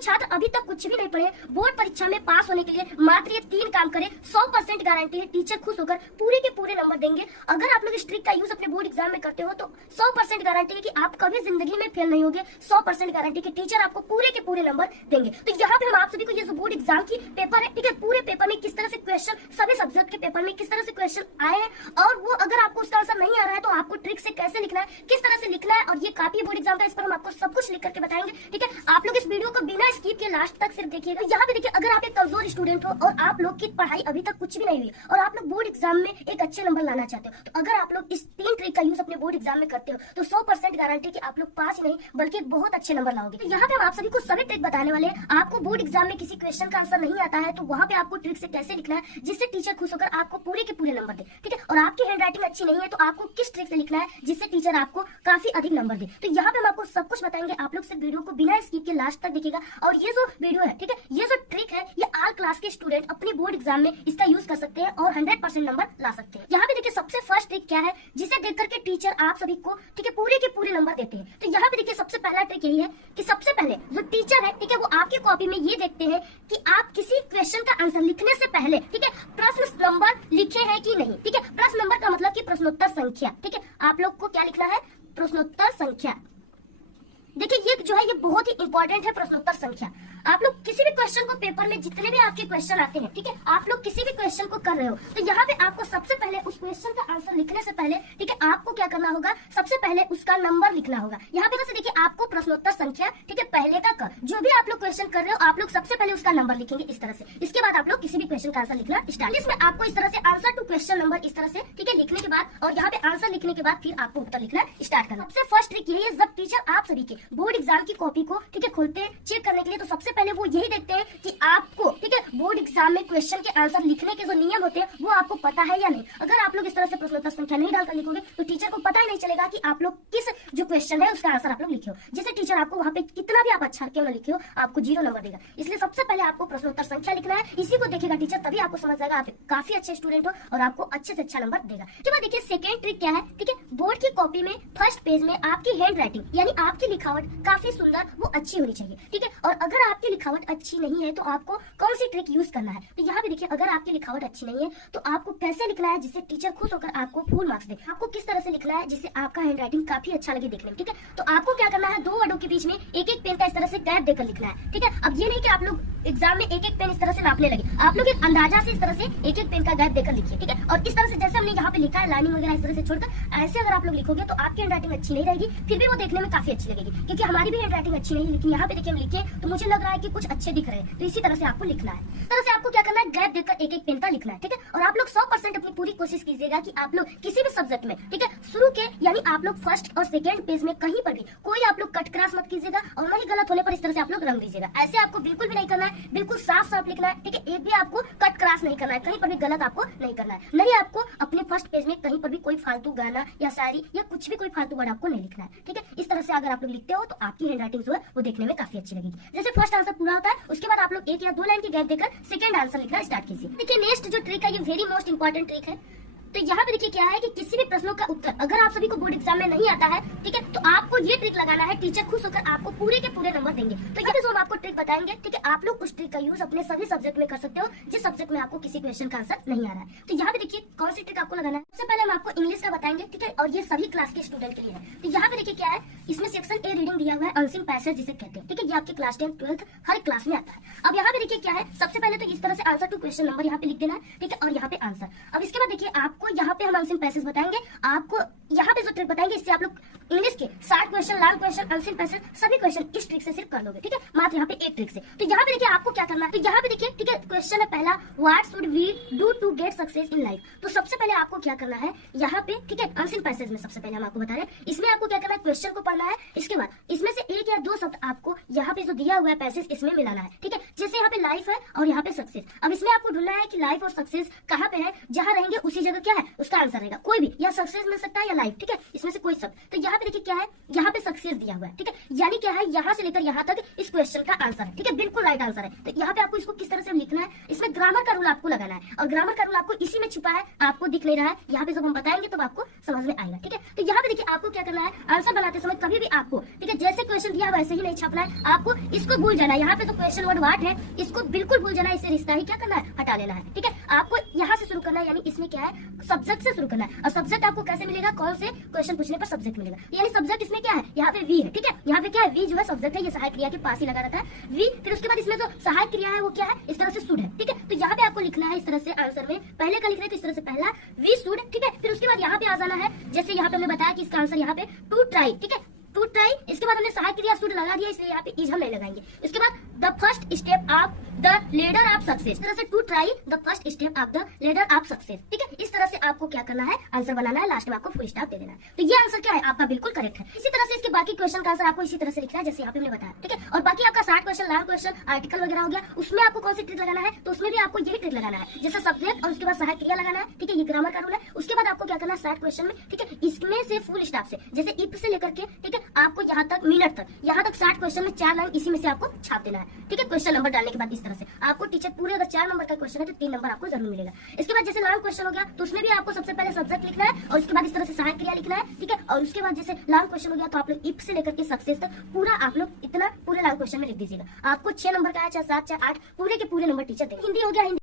छात्र अभी तक कुछ भी नहीं पढ़े, बोर्ड परीक्षा में पास होने के लिए मात्र ये 3 काम करें, 100% गारंटी है टीचर खुश होकर पूरे के पूरे नंबर देंगे। अगर आप लोग इस ट्रिक का यूज अपने बोर्ड एग्जाम में करते हो तो 100% गारंटी है कि आप कभी जिंदगी में फेल नहीं होगे। 100% गारंटी कि टीचर आपको पूरे के पूरे नंबर देंगे। तो यहाँ पे हम आप सभी को ये जो बोर्ड एग्जाम की पेपर है, ठीक है, पूरे पेपर में किस तरह से क्वेश्चन, सभी सब्जेक्ट के पेपर में किस तरह से क्वेश्चन आए हैं, और वो अगर आपको उसका आंसर नहीं आ रहा है तो आपको ट्रिक से कैसे लिखना है, किस तरह से लिखना है, और ये काफी बोर्ड एग्जाम का, इस पर हम आपको सब कुछ लिख करके बताएंगे। ठीक है, आप लोग इस वीडियो को बिना स्किप के लास्ट तक सिर्फ देखिएगा। यहाँ पे देखिए, अगर आप एक कमजोर स्टूडेंट हो और आप लोग की पढ़ाई अभी तक कुछ भी नहीं हुई और आप लोग बोर्ड एग्जाम में एक अच्छे नंबर लाना चाहते हो, तो अगर आप लोग इस 3 ट्रिक का यूज अपने बोर्ड एग्जाम में करते हो तो 100% गारंटी कि आप लोग पास ही नहीं बल्कि एक बहुत अच्छे नंबर लाओगे। तो यहाँ पे हम आप सभी को सभी ट्रिक बताने वाले हैं। आपको बोर्ड एग्जाम में किसी क्वेश्चन का आंसर नहीं आता है तो वहाँ पे आपको ट्रिक से कैसे लिखना है जिससे टीचर खुश होकर आपको पूरे के पूरे नंबर दे। ठीक है, और आपकी हैंड राइटिंग अच्छी नहीं है तो आपको किस ट्रिक से लिखना है जिससे टीचर आपको काफी अधिक नंबर दे। तो यहाँ पे हम आपको सब कुछ बताएंगे, आप लोग सिर्फ वीडियो को बिना स्किप के लास्ट तक देखिएगा। और ये जो वीडियो है, ठीक है, ये जो ट्रिक है, ये ऑल क्लास के स्टूडेंट अपने बोर्ड एग्जाम में इसका यूज कर सकते हैं और 100% नंबर ला सकते हैं। यहाँ पे देखिए, सबसे फर्स्ट ट्रिक क्या है जिसे देख करके टीचर आप सभी को, ठीक है, पूरे के पूरे नंबर देते हैं। तो यहाँ पे देखिए, सबसे पहला ट्रिक यही है कि सबसे पहले जो टीचर है, ठीक है, वो आपकी कॉपी में ये देखते हैं कि आप किसी क्वेश्चन का आंसर लिखने से पहले, ठीक है, प्रश्न नंबर लिखे हैं कि नहीं। ठीक है, प्रश्न नंबर का मतलब कि प्रश्नोत्तर संख्या। ठीक है, आप लोग को क्या लिखना है, प्रश्नोत्तर संख्या। देखिए, ये जो है ये बहुत ही इंपॉर्टेंट है, प्रश्नोत्तर संख्या। आप लोग किसी भी क्वेश्चन को, पेपर में जितने भी आपके क्वेश्चन आते हैं, ठीक है, आप लोग किसी भी क्वेश्चन को कर रहे हो तो यहाँ पे आपको सबसे पहले उस क्वेश्चन का आंसर लिखने से पहले, ठीक है, आपको क्या करना होगा, सबसे पहले उसका नंबर लिखना होगा। यहाँ पे जैसे देखिए, आपको प्रश्नोत्तर संख्या, ठीक है, पहले का जो भी आप लोग क्वेश्चन कर रहे हो, आप लोग सबसे पहले उसका नंबर लिखेंगे इस तरह से। इसके बाद आप लोग किसी भी क्वेश्चन का आंसर लिखना स्टार्ट। इसमें आपको इस तरह से आंसर टू क्वेश्चन नंबर इस तरह से, ठीक है, लिखने के बाद, और यहाँ पे आंसर लिखने के बाद फिर आपको उत्तर लिखना स्टार्ट करना। सबसे फर्स्ट ट्रिक यही है, जब टीचर आप सभी के बोर्ड एग्जाम की कॉपी को, ठीक है, खोलते हैं चेक करने के लिए, तो सबसे पहले वो यही देखते हैं कि आपको, ठीक है, बोर्ड एग्जाम में क्वेश्चन के आंसर लिखने के जो नियम होते हैं वो आपको पता है या नहीं। अगर आप लोग इस तरह से प्रश्नोत्तर संख्या नहीं डालकर लिखोगे तो टीचर को पता ही नहीं चलेगा कि आप लोग किस जो क्वेश्चन है उसका आंसर आप लोग लिखे हो, जिससे टीचर आपको वहाँ पे कितना भी आप अच्छा क्यों ना लिखे हो आपको 0 नंबर देगा। इसलिए सबसे पहले आपको प्रश्नोत्तर संख्या लिखना है, इसी को देखेगा टीचर, तभी आपको समझ जाएगा आप काफी अच्छे स्टूडेंट हो और आपको अच्छे से अच्छा नंबर देगा। उसके बाद देखिए, सेकेंड ट्रिक क्या है, ठीक है, बोर्ड की कॉपी में फर्स्ट पेज में आपकी हैंड राइटिंग यानी आपकी लिखावट काफी सुंदर, वो अच्छी होनी चाहिए। ठीक है, और अगर आपकी लिखावट अच्छी नहीं है तो आपको कौन सी ट्रिक यूज करना है। तो यहाँ पे देखिए, अगर आपकी लिखावट अच्छी नहीं है तो आपको कैसे लिखना है जिससे टीचर खुश होकर आपको फुल मार्क्स दे। आपको किस तरह से लिखना है जिससे आपका हैंड राइटिंग काफी अच्छा लगे देखने में। ठीक है, तो आपको क्या करना है, 2 वर्डों के बीच में एक एक पेन का इस तरह से गैप देकर लिखना है। ठीक है, अब ये नहीं कि आप लोग एग्जाम में एक एक पेन इस तरह से नापने लगे, आप लोग एक अंदाजा से इस तरह से एक एक पेन का गैप देकर लिखिए। ठीक है, और इस तरह से जैसे हमने यहाँ पे लिखा है लाइनिंग वगैरह इस तरह से छोड़कर, ऐसे अगर आप लोग लिखोगे तो आपकी हैंड राइटिंग अच्छी नहीं रहेगी, फिर भी वो देखने में काफी अच्छी लगेगी। क्योंकि हमारी भी हैंड राइटिंग अच्छी नहीं है, लेकिन यहाँ पे देखिए हम लिखे तो मुझे लग रहा है कि कुछ अच्छे दिख रहे हैं, तो इसी तरह से आपको लिखना है। इस तरह से आपको क्या करना है, गैप देकर एक एक पेन का लिखना है। ठीक है, और आप लोग 100% अपनी पूरी कोशिश कीजिएगा कि आप लोग किसी भी सब्जेक्ट में, ठीक है, शुरू के यानी आप लोग फर्स्ट और सेकेंड पेज में कहीं पर भी कोई आप लोग कट क्रॉस मत कीजिएगा, और वही गलत होने पर इस तरह से आप लोग रंग दीजिएगा। ऐसे आपको बिल्कुल भी नहीं करना है, बिल्कुल साफ साफ लिखना है। ठीक है, एक भी आपको कट क्रॉस नहीं करना है, कहीं पर भी गलत आपको नहीं करना है। नहीं, आपको अपने फर्स्ट पेज में कहीं पर भी कोई फालतू गाना या शायरी या कुछ भी कोई फालतू वर्ड आपको नहीं लिखना है। ठीक है, इस तरह से अगर आप लोग लिखते हो तो आपकी हैंड राइटिंग जो है वो देखने में काफी अच्छी लगेगी। जैसे फर्स्ट आंसर पूरा होता है उसके बाद आप लोग 1 या 2 लाइन की गैप देकर सेकंड आंसर लिखना स्टार्ट कीजिए। देखिए, नेक्स्ट जो ट्रिक है ये वेरी मोस्ट इंपॉर्टेंट ट्रिक है। तो यहाँ पे देखिए क्या है कि किसी भी प्रश्नों का उत्तर अगर आप सभी को बोर्ड एग्जाम में नहीं आता है, ठीक है, तो आपको ये ट्रिक लगाना है, टीचर खुश होकर आपको पूरे के पूरे नंबर देंगे। तो ये जो हम आपको ट्रिक बताएंगे, ठीक है, आप लोग उस ट्रिक का यूज अपने सभी सब्जेक्ट में कर सकते हो जिस सब्जेक्ट में आपको किसी क्वेश्चन का आंसर नहीं आ रहा है। तो यहाँ पे देखिए कौन सी ट्रिक आपको लगाना है। सबसे पहले हम आपको इंग्लिश का बताएंगे, ठीक है, और ये सभी क्लास के स्टूडेंट के लिए है। तो यहाँ पे देखिए क्या है, इसमें सेक्शन ए रीडिंग दिया हुआ है, अनसीन पैसेज जिसे कहते हैं। ठीक है, ये आपके क्लास 10, 12 हर क्लास में आता है। अब यहाँ पे देखिए क्या है, सबसे पहले तो इस तरह से आंसर टू क्वेश्चन नंबर यहाँ पे लिख देना है। ठीक है, और यहाँ पे आंसर। अब इसके बाद देखिए आपको यहाँ पे हम अनसीन पैसेज बताएंगे, आपको यहाँ पे जो ट्रिक बताएंगे इससे आप लोग इंग्लिश के 60 question, long question, unseen passage सभी क्वेश्चन इस ट्रिक से सिर्फ कर लोगे। ठीक है, मात्र यहाँ पे एक ट्रिक से। तो यहाँ पे देखिए आपको क्या करना है, तो यहाँ पे देखिए, ठीक है, क्वेश्चन है पहला, what should we do to get success in life. तो सबसे पहले आपको क्या करना है यहाँ पे, ठीक है, अनसीन पैसेज में सबसे पहले हम आपको बता रहे हैं, इसमें आपको क्या करना है, क्वेश्चन को पढ़ना है। इसके बाद इसमें से 1 या 2 शब्द आपको यहाँ पे जो दिया हुआ है पैसेज इसमें मिलाना है। ठीक है, जैसे यहाँ पे लाइफ है और यहाँ पे सक्सेस। अब इसमें आपको ढूंढना है कि लाइफ और सक्सेस कहाँ पे है, जहाँ रहेंगे उसी जगह क्या है उसका आंसर रहेगा, कोई भी, या सक्सेस मिल सकता है या लाइफ। ठीक है, इसमें से कोई शब्द। तो यहाँ पे देखिए क्या है, यहाँ पे सक्सेस दिया हुआ है। ठीक है, यानी क्या है, यहाँ से लेकर यहाँ तक इस क्वेश्चन का आंसर है, ठीक है, बिल्कुल राइट आंसर है। तो यहाँ पे आपको इसको किस तरह से लिखना है, इसमें ग्रामर का रूल आपको लगाना है, और ग्रामर का रूल आपको इसी में छुपा है, आपको दिख नहीं रहा है। यहाँ पे जब हम बताएंगे तब आपको समझ में आएगा, ठीक है। तो यहाँ पे देखिए आपको क्या करना है, आंसर बनाते समय कभी भी आपको, ठीक है, जैसे क्वेश्चन दिया वैसे ही नहीं छापना है, आपको इसको भूल जाना है। यहाँ पे जो क्वेश्चन वर्ड वाट है इसको बिल्कुल भूल जाना है, इसे रिश्ता ही क्या करना है, हटा लेना है, ठीक है। आपको यहाँ से शुरू करना है, यानी इसमें क्या है, सब्जेक्ट से शुरू करना है। और सब्जेक्ट आपको कैसे मिलेगा, कौन से क्वेश्चन पूछने पर सब्जेक्ट मिलेगा, यानी सब्जेक्ट इसमें क्या है, यहाँ पे वी है, ठीक है। यहाँ पे क्या है, वी जो है सब्जेक्ट है, ये सहायक क्रिया के पास ही लगा रहता है वी। फिर उसके बाद इसमें जो सहायक क्रिया है वो क्या है, इस तरह से शुड है, ठीक है। तो यहाँ पे आपको लिखना है इस तरह से, आंसर में पहले का लिख रहे हैं तो इस तरह से पहला वी शुड, ठीक है। फिर उसके बाद यहाँ पे आ जाना है, जैसे यहाँ पे हमने बताया कि इसका आंसर यहाँ पे टू ट्राई, ठीक है, टू ट्राई। इसके बाद हमने सहायक क्रिया शुड लगा दिया, इसलिए यहाँ पे इज हम नहीं लगाएंगे। उसके बाद the first step of the ladder of success, इस तरह से to try the first step of the ladder of success, ठीक है। इस तरह से आपको क्या करना है, आंसर बनाना है, लास्ट में आपको फुल स्टॉप दे देना है। तो ये आंसर क्या है, आपका बिल्कुल करेक्ट है। इसी तरह से इसके बाकी क्वेश्चन का आंसर आपको इसी तरह से लिखना है जैसे यहाँ पे हमने बताया, ठीक है। और बाकी आपका 60 क्वेश्चन, लॉन्ग क्वेश्चन, आर्टिकल वगैरह हो गया, उसमें आपको कौन सी ट्रिक लगाना है, तो उसमें भी आपको यही ट्रिक लगाना है, जैसे सब्जेक्ट और उसके बाद सहायक क्रिया लगाना है, ठीक है, ये ग्रामर का रूल है। उसके बाद आपको क्या करना है, 60 क्वेश्चन में, ठीक है, इसमें से फुल स्टॉप से, जैसे इफ से लेकर के, ठीक है, आपको यहाँ तक मिनट तक, यहाँ तक 60 क्वेश्चन में 4 लाइन इसी में से आपको छाप देना है, ठीक है। क्वेश्चन नंबर डालने के बाद इस तरह से आपको टीचर पूरे, अगर 4 नंबर का क्वेश्चन है तो 3 नंबर आपको जरूर मिलेगा। इसके बाद जैसे लॉन्ग क्वेश्चन हो गया तो उसमें भी आपको सबसे पहले सब्जेक्ट लिखना है, और उसके बाद इस तरह से सहायक क्रिया लिखना है, ठीक है। और उसके बाद जैसे लॉन्ग क्वेश्चन हो गया तो आप लोग इफ से लेकर के सक्सेस तक पूरा आप लोग इतना पूरे लॉन्ग क्वेश्चन में लिख दीजिएगा। आपको 6 नंबर का है, चाहे 7, चाहे 8, पूरे के पूरे नंबर टीचर देंगे। हिंदी हो गया, हिंदी